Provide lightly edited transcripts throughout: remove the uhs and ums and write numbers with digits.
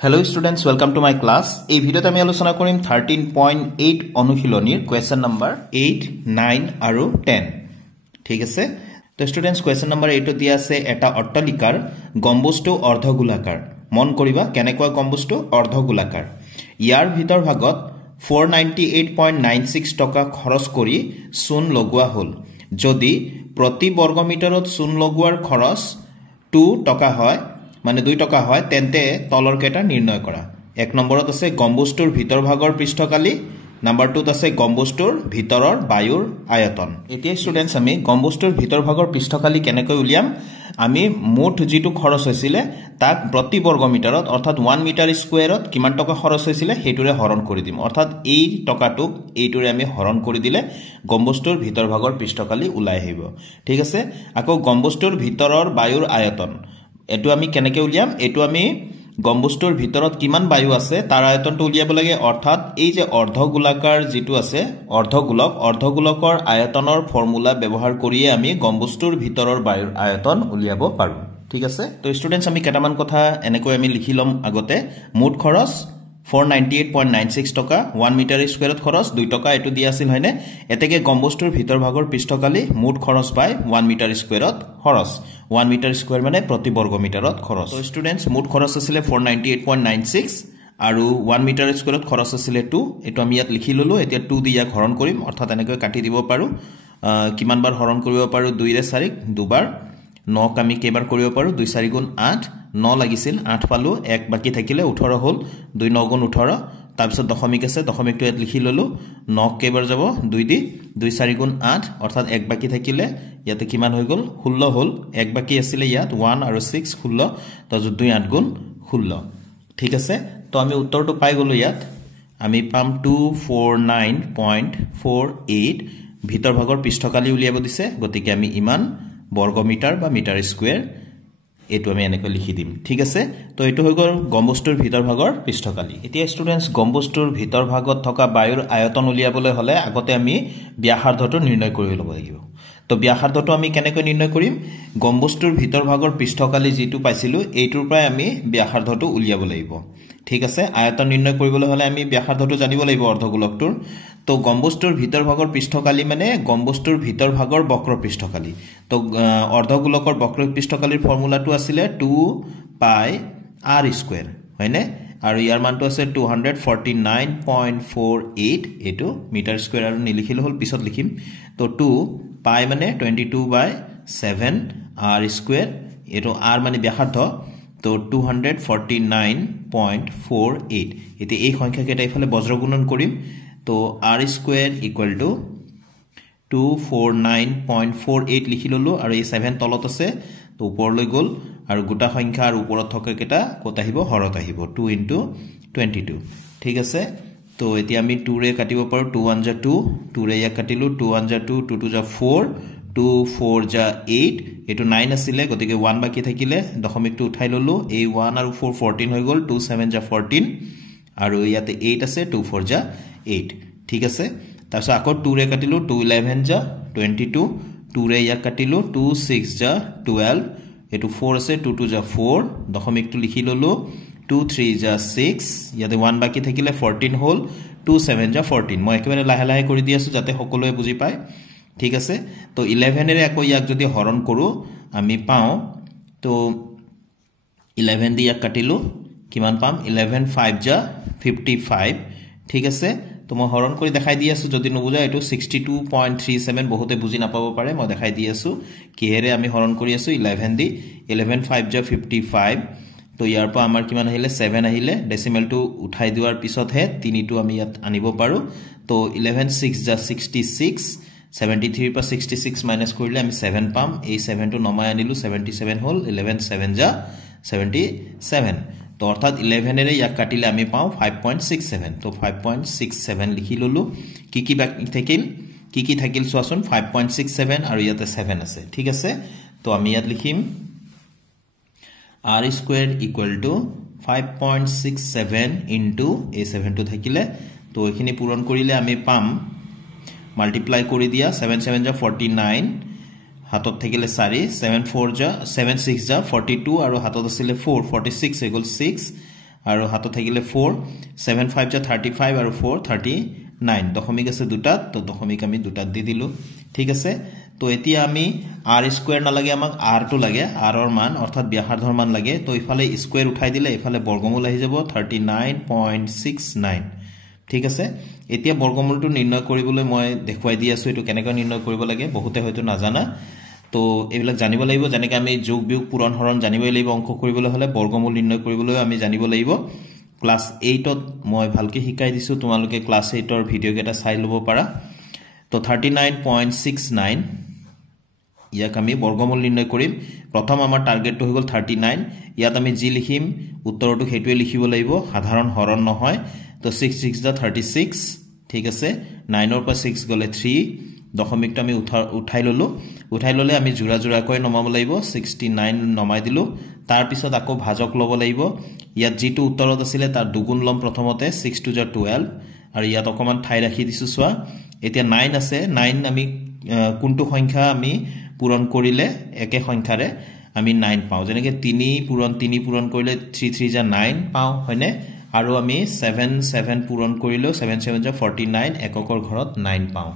Hello students, welcome to my class. এই ভিডিওতে আমি আলোচনা কৰিম 13.8 অনুশীলনীৰ কোৱেশ্চন নম্বৰ 8, 9 আৰু 10 ঠিক আছে তো স্টুডেন্টস কোৱেশ্চন নম্বৰ 8 দিয়া আছে এটা অট্টালিকাৰ গম্বুজটো অৰ্ধগোলাকাৰ মন কৰিবা কেনেকুৱা গম্বুজটো অৰ্ধগোলাকাৰ ইয়াৰ ভিতৰ ভাগত 498.96 টকা খৰচ কৰি চূণ লগোৱা হ'ল যদি প্ৰতি বৰ্গমিটাৰত চূণ লগোৱাৰ খৰচ 2 টকা হয় মানে 2 টকা হয় তেন্তে তলৰ কেটা নিৰ্ণয় কৰা এক নম্বৰত আছে গম্বুজটোৰ ভিতৰ ভাগৰ পৃষ্ঠকালি নাম্বাৰ 2 আছে গম্বুজটোৰ ভিতৰৰ বায়ুৰ আয়তন এতিয়া স্টুডেন্টস আমি গম্বুজটোৰ ভিতৰ ভাগৰ পৃষ্ঠকালি কেনেকৈ উলিয়াম আমি মুঠ যেটো খৰচ হৈছিল তাক প্ৰতি বৰ্গমিটাৰত অৰ্থাৎ 1 মিটাৰ স্কয়াৰত কিমান টকা খৰচ হৈছিল হেতুৰে হৰণ কৰি দিম অৰ্থাৎ এই টকাটোক এইটোৰে আমি হৰণ কৰি দিলে গম্বুজটোৰ ভিতৰ ভাগৰ পৃষ্ঠকালি উলাই আহিব ঠিক আছে আকৌ গম্বুজটোৰ ভিতৰৰ বায়ুৰ আয়তন এটো আমি কেনেকৈ উলিয়াম এটো আমি গম্বুজটোৰ ভিতৰত কিমান বায়ু আছে তাৰ আয়তনটো উলিয়াব লাগে অৰ্থাৎ এই যে অৰ্ধগোলাকাৰ যেটো আছে অৰ্ধগোলকৰ আয়তনৰ ফৰ্মুলা ব্যৱহাৰ কৰিয়ে আমি গম্বুজটোৰ ভিতৰৰ বায়ুৰ আয়তন উলিয়াব পাৰো ঠিক আছে তো স্টুডেন্টস আমি কেটামান কথা এনেকৈ আমি লিখিলম আগতে মুঠ খৰচ 498.96 টকা 1 মিটাৰ স্কয়াৰত খৰচ 2 টকা এটো দিয়া আছিল হয়নে এতেকে গম্বুজটোৰ ভিতৰ ভাগৰ পৃষ্ঠকালি মুঠ খৰচ পাই 1 মিটাৰ স্কয়াৰত খৰচ 1 মিটাৰ স্কয়াৰ মানে প্ৰতি বৰ্গমিটাৰত খৰচ তো স্টুডেন্টস মুঠ খৰচ আছিল 498.96 আৰু 1 মিটাৰ স্কয়াৰত খৰচ আছিল 2 এটো আমি ইয়াত লিখি ললো এতিয়া 2 দিয়া হৰণ কৰিম অৰ্থাৎ এনেকৈ কাটি দিব পাৰো কিমান বাৰ হৰণ কৰিব পাৰো 2 ৰে 4 দুবাৰ 9 আমি কেবাৰ কৰিব পাৰো 2 4 গুণ 8 9 লাগিছিল 8 পালো 1 বাকি থাকিলে 18 হল 2 9 গুণ 18 তাৰ পিছত দশমিক আছে দশমিকটো ইয়াত লিখি ললো 9 কেবাৰ যাব 2 দি 2 4 গুণ 8 অৰ্থাৎ 1 বাকি থাকিলে ইয়াতে কিমান হৈ গল 16 হল 1 বাকি আছিল ইয়াত 1 আৰু 6 16 তো 2 8 গুণ 16 ঠিক আছে তো আমি উত্তৰটো পাই গলো ইয়াত আমি পাম 249.48 ভিতৰ ভাগৰ পৃষ্ঠকালি উলিয়াব দিছে গতিকে আমি ইমান বৰ্গমিটাৰ বা মিটাৰ স্কয়াৰ এটো আমি এনেকৈ লিখি দিম ঠিক আছে তো এটো হৈ গল গম্বুজটোৰ ভিতৰ ভাগৰ পৃষ্ঠকালি এতিয়া স্টুডেন্টস গম্বুজটোৰ ভিতৰ ভাগত থকা বায়ুৰ আয়তন উলিয়াবলৈ হলে আগতে আমি ব্যাসাৰ্ধটো নিৰ্ণয় কৰি ল'ব লাগিব তো ব্যাসাৰ্ধটো আমি কেনেকৈ নিৰ্ণয় কৰিম গম্বুজটোৰ ভিতৰ ভাগৰ পৃষ্ঠকালি যেটো পাইছিলো এইটোৰ পৰাই আমি ব্যাসাৰ্ধটো উলিয়াব লাগিব ঠিক আছে আয়তন নিৰ্ণয় কৰিবলৈ হলে আমি ব্যাসাৰ্ধটো জানিব লাগিব অৰ্ধগোলকটোৰ তো গম্বুজটোৰ ভিতৰ ভাগৰ পৃষ্ঠকালি মানে গম্বুজটোৰ ভিতৰ ভাগৰ বক্ৰ পৃষ্ঠকালি তো অৰ্ধগোলকৰ বক্ৰ পৃষ্ঠকালিৰ ফৰ্মুলাটো আছিল 2 পাই r স্কয়াৰ হয়নে আৰু ইয়াৰ মানটো আছে 249.48 এটো মিটাৰ স্কয়াৰ আৰু নিলিখিলে হল পিছত লিখিম তো 2 পাই মানে 22/7 r স্কয়াৰ এটো r মানে ব্যাসাৰ্ধ তো 249.48 এতে এই সংখ্যা কেটা ইফালে বজ্ৰগুণন কৰিম তো r স্কয়াৰ ইকুৱেল টু 249.48 লিখি ললো আৰু এই 7 তলত আছে তো ওপৰলৈ গল আৰু গোটা সংখ্যা আৰু ওপৰত থকা কেটা কত আহিব হৰত আহিব 2 * 22 ঠিক আছে তো এতিয়া আমি 2 ৰে কাটিব পাৰো 2 1 * 2 2 ৰে ইয়া কাটিলো 2 1 * 2 2 2 * 4 2 4 * 8 এটো 9 আছিল গতিকে 1 বাকি থাকিলে দশমিকটো উঠাই ললো এই 1 আৰু 4 14 হৈ গল 2 7 * 14 আৰু ইয়াতে 8 আছে 2 4 * 8 ঠিক আছে তাৰপিছত আকৌ 2 ৰে কাটিলো 2 11 * 22 2 ৰে ইয়া কাটিলো 2 6 * 12 এটো 4 আছে 2 2 * 4 দশমিকটো লিখি ললো 2 3 * 6 ইয়াতে 1 বাকি থাকিলে 14 হল 2 7 * 14 মই একেবাৰে লাহে লাহে কৰি দি আছো যাতে সকলোৱে বুজি পায় ঠিক আছে তো 11 এৰে আকৌ ইয়াক যদি হৰণ কৰো আমি পাও তো 11 দি ইয়াক কাটিলো কিমান পাম 11 5 * 55 ঠিক আছে তো মই হৰণ কৰি দেখাই দি আছো যদি নবুজা এটো 62.37 বহুতে বুজি নাপাব পাৰে মই দেখাই দি আছো কিহেৰে আমি হৰণ কৰি আছো 11 দি 11 5 * 55 তো ইয়াৰ পৰা আমাৰ কিমান আহিলে 7 আহিলে ডেসিমেলটো উঠাই দিৱাৰ পিছত হে 3 টো আমি ইয়াত আনিব পাৰো তো 11 6 * 66 73 পৰা 66 মাইনাস কৰিলে আমি 7 পাম এই 7 টো নমাই আনিলো 77 হল 11 7 * 77 তো অৰ্থাৎ 11 এৰে ইয়াক কাটিলে আমি পাও 5.67 তো 5.67 লিখি ললো কি থাকিল চোৱাচোন 5.67 আৰু ইয়াতে 7 আছে ঠিক আছে তো আমি ইয়াত লিখিম r square equal to 5.67 into এই 7 টো থাকিলে তো এখিনি পূৰণ কৰিলে আমি পাম মাল্টিপ্লাই কৰি দিয়া 7 7 * 49 হাতত থাকিলে 4 7 4 * 7 6 * 42 আৰু হাতত আছিল 4 46 হৈ গল 6 আৰু হাতত থাকিলে 4 7 5 যা 35 আৰু 4 39 দশমিক আছে দুটাত তো দশমিক আমি দুটাত দি দিলো ঠিক আছে তো এতিয়া আমি r স্কয়ার না লাগে আমাক r টো লাগে r এর মান অর্থাৎ ব্যাসাৰ্ধৰ মান লাগে তো ইফালে স্কয়াৰ উঠাই দিলে ইফালে বৰ্গমূল আহি যাব 39.69 ঠিক আছে এতিয়া বৰ্গমূলটো নিৰ্ণয় কৰিবলৈ মই দেখুৱাই দি আছো এটো কেনেকৈ নিৰ্ণয় কৰিব লাগে বহুতে হয়তো নাজানা তো এইবিলাক জানিব লাগিব যেনেকৈ আমি যোগ বিয়োগ পূৰণ হৰণ জানিব লাগিব অংক কৰিবলৈ হলে বৰ্গমূল নিৰ্ণয় কৰিবলৈ আমি জানিব লাগিব ক্লাস 8 ত মই ভালকৈ শিকাই দিছো তোমালোকে ক্লাস 8 ৰ ভিডিও কেটা চাই লব পাৰা তো 39.69 ইয়াক আমি বৰ্গমূল নিৰ্ণয় কৰিম প্ৰথম আমাৰ টাৰ্গেটটো হৈ গল 39 ইয়াত আমি জি লিখিম উত্তৰটো হেতুৱে লিখিব লাগিব সাধাৰণ হৰণ নহয় তো 6 6 দা 36 ঠিক আছে 9 ৰ পৰা 6 গলে 3 দশমিকটো আমি উঠাই ললে আমি জোৰা জোৰাকৈ নমাব লাগিব 69 নমাই দিলো তাৰ পিছত আকৌ ভাজক লব লাগিব ইয়াত যেটো উত্তৰত আছিল তাৰ দুগুণ লম প্ৰথমতে 6 2 12 আৰু ইয়াত অকমান ঠাই ৰাখি দিছো সোৱা এতিয়া 9 আছে 9 আমি কোনটো সংখ্যা আমি পূৰণ কৰিলে একে সংখ্যাৰে আমি 9 পাও যেনেকৈ 3 পূৰণ কৰিলে 3 3 যা 9 পাও হয়নে আৰু আমি 7 7 পূৰণ কৰিলে 7 7 যা 49 এককৰ ঘৰত 9 পাও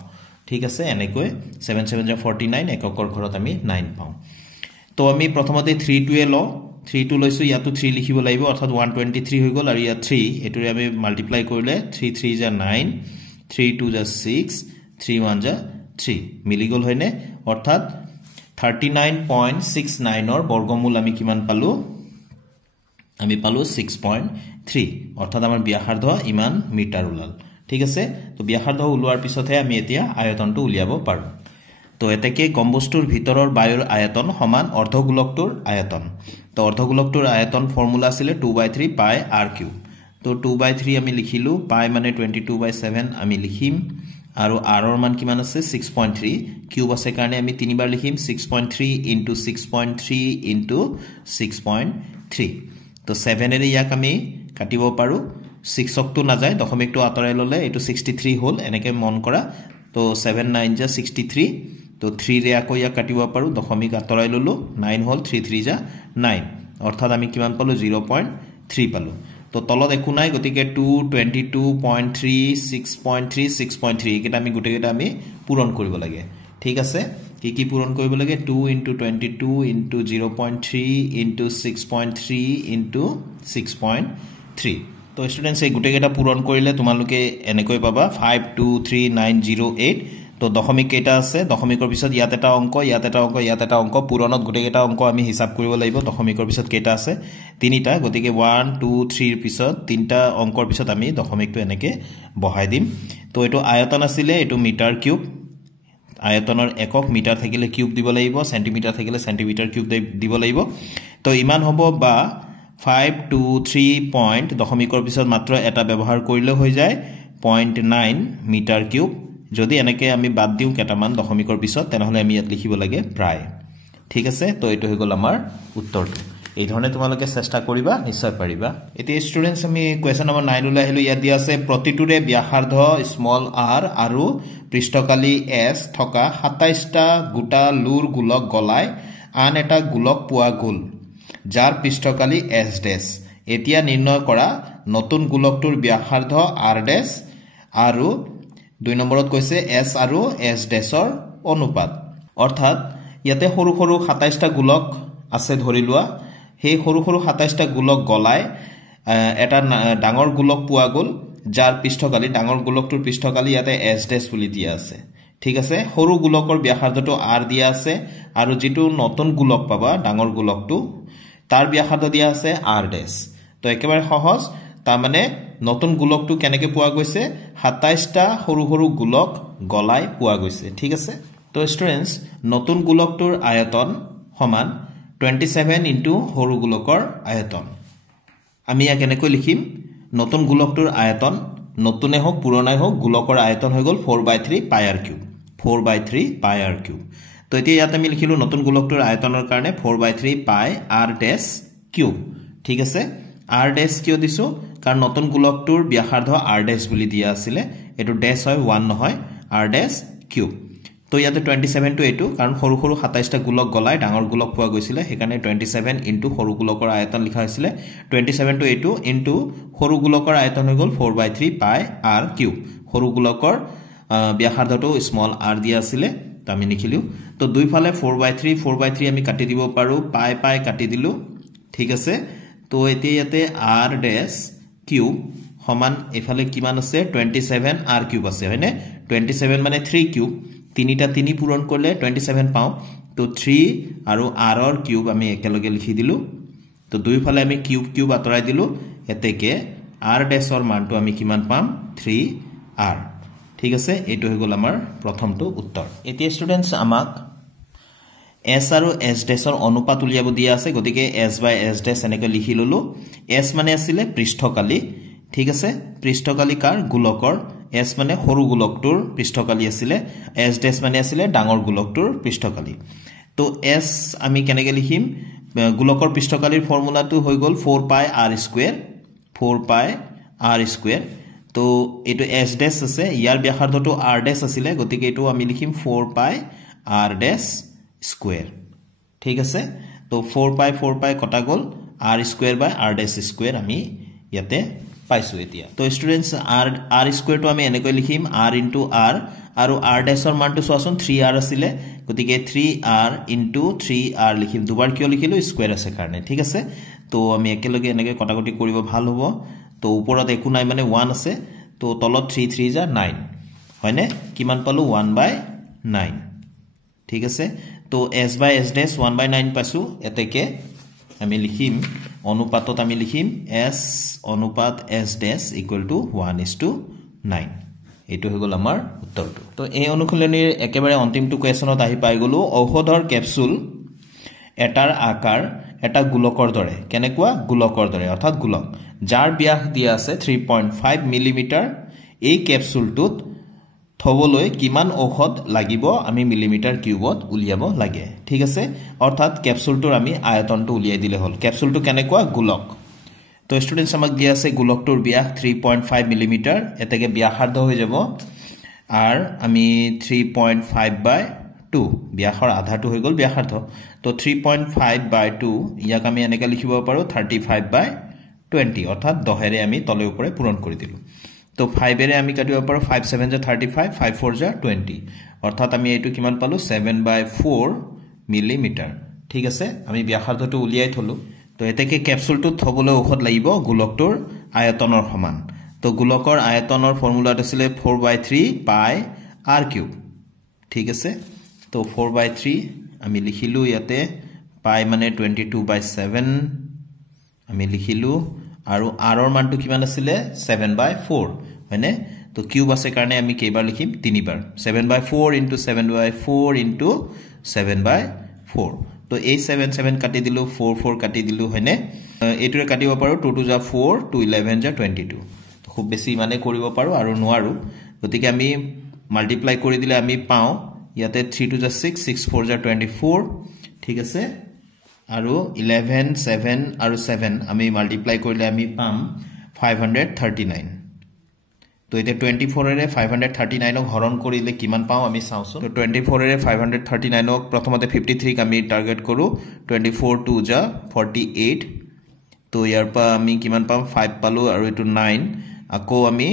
ঠিক আছে এনেকৈ 7 7 যা 49 এককৰ ঘৰত আমি 9 পাও তো আমি প্ৰথমতে 3 2 ল 3 2 লৈছো ইয়াতো 3 লিখিব লাগিব অৰ্থাৎ 123 হৈ গল আৰু ইয়াত 3 এটোৰে আমি মাল্টিপ্লাই কৰিলে 3 3 যা 9 3 2 যা 6 3 1 যা 3 মিলি গল হয়নে অৰ্থাৎ 39.69 ৰ বৰ্গমূল আমি কিমান পালো আমি পালো 6.3 অৰ্থাৎ আমাৰ ব্যাসাৰ্ধ ইমান মিটাৰ ওলাল ঠিক আছে তো ব্যাসাৰ্ধ উলোৱাৰ পিছতহে আমি এতিয়া আয়তনটো উলিয়াব পাৰো তো এতেকে কম্বস্তুৰ ভিতৰৰ বায়ুৰ আয়তন সমান অৰ্ধগোলকটোৰ আয়তন তো অৰ্ধগোলকটোৰ আয়তন ফৰ্মুলা আছিল 2/3 পাই r কিউব তো 2/3 আমি লিখিলো পাই মানে 22/7 আমি লিখিম আৰু r ৰ মান কিমান আছে 6.3 কিউব আছে কাৰণে আমি তিনিবাৰ লিখিম 6.3 into 6.3 into 6.3 তো 7 এৰে ইয়াক আমি কাটিব পাৰো 6 ক তো না যায় দশমিকটো আতৰাই ললে এটো 63 হল এনেকে মন কৰা তো 7 9 যা 63 তো 3 ৰে আকৌ ইয়াক কাটিব পাৰো দশমিক আতৰাই ললো 9 হল 3 3 যা 9 অৰ্থাৎ আমি কিমান পালো 0.3 পালো তো তলত একো নাই গতিকে 2 22.3 6.3 6.3 এটা আমি গুটেকেটা আমি পূৰণ কৰিব লাগে ঠিক আছে কি পূৰণ কৰিব লাগে 2 into 22 into 0.3 into 6.3 into 6.3 তো স্টুডেন্টস এই গুটেকেটা পূৰণ কৰিলে তোমালোকে এনেকৈ পাবা 523908 তো দশমিক কেটা আছে দশমিকৰ পিছত ইয়াত এটা অংক ইয়াত এটা অংক পূৰণত গুটেকেটা অংক আমি হিসাব কৰিব লাগিব দশমিকৰ পিছত কেটা আছে তিনিটা গতিকে 1 2 3 ৰ পিছত তিনটা অংকৰ পিছত আমি দশমিকটো এনেকে বহাই দিম তো এটো আয়তন আছিল এটো মিটাৰ কিউব আয়তনৰ একক মিটাৰ থাকিলে কিউব দিব লাগিব সেন্টিমিটাৰ থাকিলে সেন্টিমিটাৰ কিউব দিব লাগিব তো ইমান হ'ব বা 523 পইণ্ট দশমিকৰ পিছত মাত্ৰ এটা ব্যৱহাৰ কৰিলে হৈ যায় 0.9 মিটাৰ কিউব যদি এনেকে আমি বাদ দিও কেটামান দশমিকৰ পিছত তেনেহলে আমি ইয়াত লিখিব লাগে প্ৰায় ঠিক আছে তো এটো হৈ গল আমাৰ উত্তৰটো এই ধৰণে তোমালোকে চেষ্টা কৰিবা নিশ্চয় পাৰিবা এতিয়া স্টুডেন্টস আমি কোৱেশ্চন নম্বৰ 9 লৈ আহিলো ইয়াত দিয়া আছে প্ৰতিটোৰে ব্যাসাৰ্ধ স্মল r আৰু পৃষ্ঠকালি s থকা 27টা গোটা লুৰ গোলক গলাই আন এটা গোলক পোৱা গল যাৰ পৃষ্ঠকালি s ডেশ এতিয়া নিৰ্ণয় কৰা নতুন গোলকটোৰ ব্যাসাৰ্ধ r ডেশ আৰু 2 নম্বৰত কৈছে s আৰু s ডেশৰ অনুপাত অৰ্থাৎ ইয়াতে সৰু সৰু 27টা গোলক আছে ধৰি লোৱা হে সৰু সৰু 27টা গোলক গলাই এটা ডাঙৰ গোলক পোৱা গল যাৰ পৃষ্ঠকালি ডাঙৰ গোলকটোৰ পৃষ্ঠকালি ইয়াতে s ডেশ বুলি দিয়া আছে ঠিক আছে সৰু গোলকৰ ব্যাসাৰ্ধটো r দিয়া আছে আৰু যেটো নতুন গোলক পাবা ডাঙৰ গোলকটো তাৰ ব্যাসাৰ্ধ দিয়া আছে r ডেশ তো একেবাৰে সহজ তাৰ মানে নতুন গোলকটো কেনেকৈ পোৱা গৈছে 27টা সৰু সৰু গোলক গলাই পোৱা গৈছে ঠিক আছে তো স্টুডেন্টস নতুন গোলকটোৰ আয়তন সমান 27 into সৰু গোলকৰ আয়তন আমি ইয়াক কেনেকৈ লিখিম নতুন গোলকটোৰ আয়তন নতুনে হোক পুৰণাই হোক গোলকৰ আয়তন হৈ গল 4/3 পাই r কিউব 4/3 পাই r কিউব তো এতিয়া ইয়াত আমি লিখিলো নতুন গোলকটোৰ আয়তনৰ কাৰণে 4/3 পাই r ডেশ কিউব ঠিক আছে r ডেশ কিয় দিছো কাৰণ নতুন গোলকটোৰ ব্যাসাৰ্ধ r ডেশ বুলি দিয়া আছিল এটো ডেশ হয় 1 নহয় r ডেশ কিউব তো ইয়াতে 27 টু এইটো কাৰণ সৰু সৰু 27টা গোলক গলাই ডাঙৰ গোলক পোৱা গৈছিলে সেইকাৰণে 27 ইনটু সৰু গোলকৰ আয়তন লিখা হৈছিলে 27 টু এইটো ইনটু সৰু গোলকৰ আয়তন হৈ গল 4/3 পাই r কিউব সৰু গোলকৰ ব্যাসাৰ্ধটো স্মল r দিয়া আছিল তো আমি লিখিলো তো দুইফালে 4/3 আমি কাটি দিব পাৰো পাই পাই কাটি দিলো ঠিক আছে তো এতিয়া ইয়াতে r ড্যাশ কিউব সমান এফালে কিমান আছে 27 r কিউব আছে হয়নে 27 মানে 3 কিউব তিনিটা তিনি পূৰণ কৰিলে 27 পাও তো 3 আৰু r ৰ কিউব আমি একেলগে লিখি দিলো তো দুইফালে আমি কিউব কিউব আতৰাই দিলো এতেকে r ড্যাশৰ মানটো আমি কিমান পাম 3r ঠিক আছে এটো হৈ গল আমাৰ প্ৰথমটো উত্তৰ এতিয়া ষ্টুডেন্টস আমাক s আৰু s ড্যাশৰ অনুপাত উলিয়াব দিয়া আছে গতিকে s বাই s ড্যাশ এনেকৈ লিখি ললো s মানে আছিল পৃষ্ঠকালি ঠিক আছে পৃষ্ঠকালি কাৰ গোলকৰ s মানে সৰু গোলকটোৰ পৃষ্ঠকালি আছিল s ড্যাশ মানে আছিল ডাঙৰ গোলকটোৰ পৃষ্ঠকালি তো s আমি কেনেকৈ লিখিম গোলকৰ পৃষ্ঠকালিৰ ফৰ্মুলাটো হৈ গল 4 পাই r স্কয়াৰ 4 পাই r স্কয়াৰ তো এটো s ড্যাশ আছে ইয়াৰ ব্যাসাৰ্ধটো r ড্যাশ আছিল গতিকে এটো আমি লিখিম 4 পাই r ড্যাশ স্কয়াৰ ঠিক আছে তো 4 পাই কটা গল r স্কয়াৰ বাই r ড্যাশ স্কয়াৰ আমি ইয়াতে পাইছো এতিয়া তো স্টুডেন্টস r স্কয়াৰ টো আমি এনেকৈ লিখিম r ইনটু r আৰু r ড্যাশৰ মানটো সোৱাচোন 3r আছিল গতিকে 3r ইনটু 3r লিখিম দুবাৰ কিয় লিখিলো স্কয়াৰ আছে কাৰণে ঠিক আছে তো আমি একেলগে এনেকৈ কটাকটি কৰিব ভাল হ'ব তো ওপৰত একো নাই মানে 1 আছে তো তলত 3 3 যা 9 হয়নে কিমান পালো 1/9 ঠিক আছে তো s বাই s ড্যাশ 1/9 পাইছো এতেকে আমি লিখিম অনুপাতত আমি লিখিম s অনুপাত s ড্যাশ ইকুয়াল টু 1:9 এটো হৈ গল আমাৰ উত্তৰটো তো এই অনুশীলনীৰ একেবাৰে অন্তিমটো কোৱেশ্যনত আহি পাই গলো ঔষধৰ কেপসুল এটাৰ আকাৰ এটা গোলকৰ দৰে কেনেকুৱা গোলকৰ দৰে অৰ্থাৎ গোলক যাৰ ব্যাস দিয়া আছে 3.5 মিলিমিটাৰ এই কেপসুলটোত থবলৈ কিমান ঔষধ লাগিব আমি মিলিমিটাৰ কিউবত উলিয়াব লাগে ঠিক আছে অৰ্থাৎ কেপসুলটোৰ আমি আয়তনটো উলিয়াই দিলে হল কেপসুলটো কেনেকুৱা গোলক তো স্টুডেন্টস আমাক দিয়া আছে গোলকটোৰ ব্যাস 3.5 মিলিমিটাৰ এতেকে ব্যাসাৰ্ধ হৈ যাব আৰ আমি 3.5/2 ব্যাসৰ আধাটো হৈ গল ব্যাসাৰ্ধ তো 3.5/2 ইয়াক আমি এনেকৈ লিখিব পাৰো 35/20 অৰ্থাৎ 10 এৰে আমি তলে ওপৰে পূৰণ কৰি দিলো তো 5 এৰে আমি কাটিব পাৰো 5 7 যা 35 5 4 যা 20 অৰ্থাৎ আমি এইটো কিমান পালো 7/4 মিলিমিটাৰ ঠিক আছে আমি ব্যাসাৰ্ধটো উলিয়াই থলো তো এতেকে ক্যাপসুলটো থবলৈ ঔষধ লাগিব গোলকটোৰ আয়তনৰ সমান তো গোলকৰ আয়তনৰ ফৰ্মুলাটো আছিল 4/3 পাই r কিউব ঠিক আছে তো 4/3 আমি লিখিলো ইয়াতে পাই মানে 22/7 আমি লিখিলো আৰু r ৰ মানটো কিমান আছিল 7/4 হয়নে তো কিউব আছে কাৰণে আমি কেইবাৰ লিখিম তিনিবাৰ 7/4 * 7/4 * 7/4 তো এই 7 7 কাটি দিলো 4 4 কাটি দিলো হয়নে এটোৰে কাটিব পাৰো 2 2 যা 4 2 11 যা 22 তো খুব বেছি মানে কৰিব পাৰো আৰু নোৱাৰো গতিকে আমি মাল্টিপ্লাই কৰি দিলে আমি পাও ইয়াতে 3 2 যা 6 6 4 যা 24 ঠিক আছে আৰু 11 7 আৰু 7 আমি মাল্টিপ্লাই কৰিলে আমি পাম 539 তো এটা 24 এৰে 539 ক হৰণ কৰিলে কিমান পাও আমি চাওছো তো 24 এৰে 539 ক প্ৰথমতে 53 ক আমি টাৰ্গেট কৰো 24 2 যা 48 তো ইয়াৰ পা আমি কিমান পাম 5 পালো আৰু এটো 9 আকৌ আমি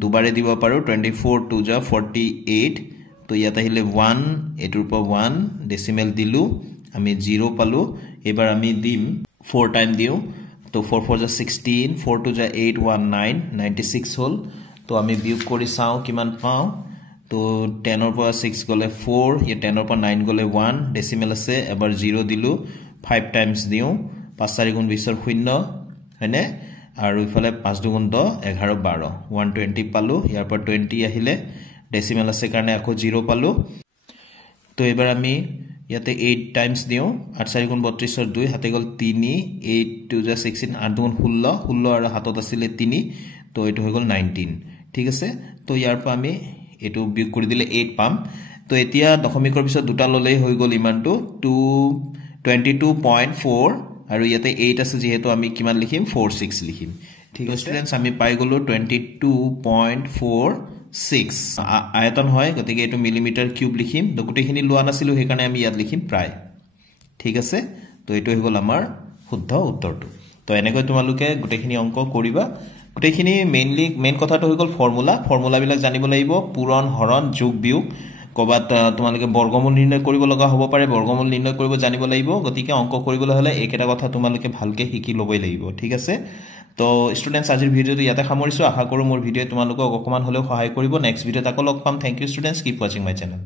দুবাৰে দিব পাৰো 24 2 যা 48 তো ইয়াতে আহিলে 1 এটোৰ পা 1 ডেসিমেল দিলু আমি 0 পালো এবাৰ আমি দিম 4 টাইম দিও তো 4 4 যা 16 4 2 যা 8 1 9 96 হল তো আমি বিয়োগ কৰি চাও কিমান পাও তো 10 ৰ পৰা 6 গলে 4 ইয়া 10 ৰ পৰা 9 গলে 1 ডেসিমেল আছে এবাৰ 0 দিলু 5 টাইমস দিও 5 4 গুণ 20 ৰ 0 হয়নে আৰু ইফালে 5 2 গুণ 10 11 12 120 পালো ইয়াৰ পৰা 20 আহিলে ডেসিমেল আছে কাৰণে আকৌ 0 পালো তো এবাৰ আমি ইয়াতে 8 টাইমস দিও 8 4 গুণ 32 ৰ 2 হাতে গল 3 8 2 যা 16 8 গুণ 16 16 আৰু হাতত আছিল 3 তো এটো হৈ গল 19 ঠিক আছে তো ইয়াৰ পৰা আমি এটো বিয়োগ কৰি দিলে 8 পাম তো এতিয়া দশমিকৰ পিছত দুটা ললেই হৈ গল ইমানটো 22.4 আৰু ইয়াতে 8 আছে যেহেতু আমি কিমান লিখিম 46 লিখিম ঠিক আছে স্টুডেন্টস আমি পাই গলো 22.4 6 আয়তন হয় গতিকে এটো মিলিমিটাৰ কিউব লিখিম তো গুটেখিনি লোৱা নাছিলো হে কাৰণে আমি ইয়াত লিখিম প্ৰায় ঠিক আছে তো এটো হৈ গল আমাৰ শুদ্ধ উত্তৰটো তো এনেকৈ তোমালোকে গুটেখিনি অংক কৰিবা গুটেখিনি মেইন কথাটো হৈ গল ফৰ্মুলা বিলাক জানিব লাগিব পূৰণ হৰণ যোগ বিয়োগ কবাত তোমালোকে বৰ্গমূল নিৰ্ণয় কৰিব লগা হ'ব পাৰে বৰ্গমূল নিৰ্ণয় কৰিব জানিব লাগিব গতিকে অংক কৰিবলৈ হলে একেটা কথা তোমালোকে ভালকে শিকি লবই লাগিব ঠিক আছে তো স্টুডেন্টস আজিৰ ভিডিওটো ইয়াতে সামৰিছো আশা কৰো মোৰ ভিডিও তোমালোকক অকমান হলেও সহায় কৰিব নেক্সট ভিডিওত আকৌ লগ পাম thank you students keep watching my channel